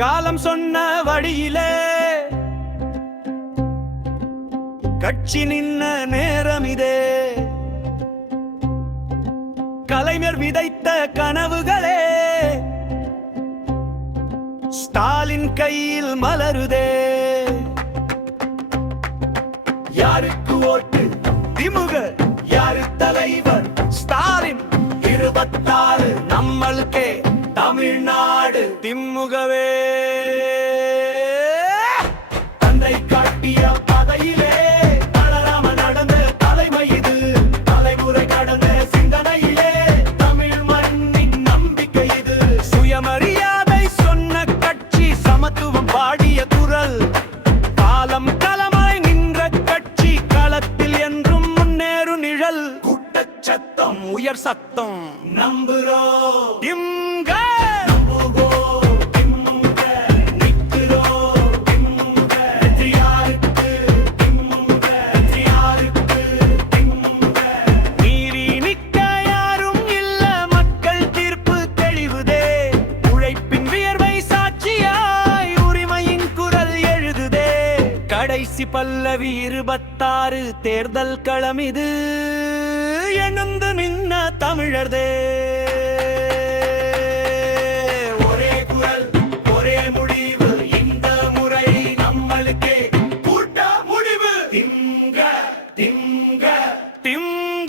காலம் சொன்ன வழியிலே கட்சி நின்ன நேரம் இதே கலைஞர் விதைத்த கனவுகளே ஸ்டாலின் கையில் மலருதே. யாருக்கு ஓட்டு? திமுக. யாரு தலைவர்? ஸ்டாலின். இருபத்தாறு நம்மளுக்கே. தமிழ்நாடு. திமுகவே தந்தை காட்டிய பதையிலே தளராம நடந்த தலைமை இது. தலைமுறை கடந்த சிந்தனையிலே தமிழ் மண்ணின் நம்பிக்கை இது. சுயமரியாதை சொன்ன கட்சி சமத்துவம் பாடிய குரல். காலம் களமாய் நின்ற கட்சி களத்தில் என்றும் முன்னேறு நிழல். கூட்டச் சத்தம் உயர் சத்தம். நம்புறோம். கடைசி பல்லவி இருபத்தாறு தேர்தல் களம் இது. எழுந்து நின்ன தமிழர்தே ஒரே குரல் ஒரே முடிவு இந்த முறை நம்மளுக்கே கூட்ட முடிவு. திங்க திங்க திங்க.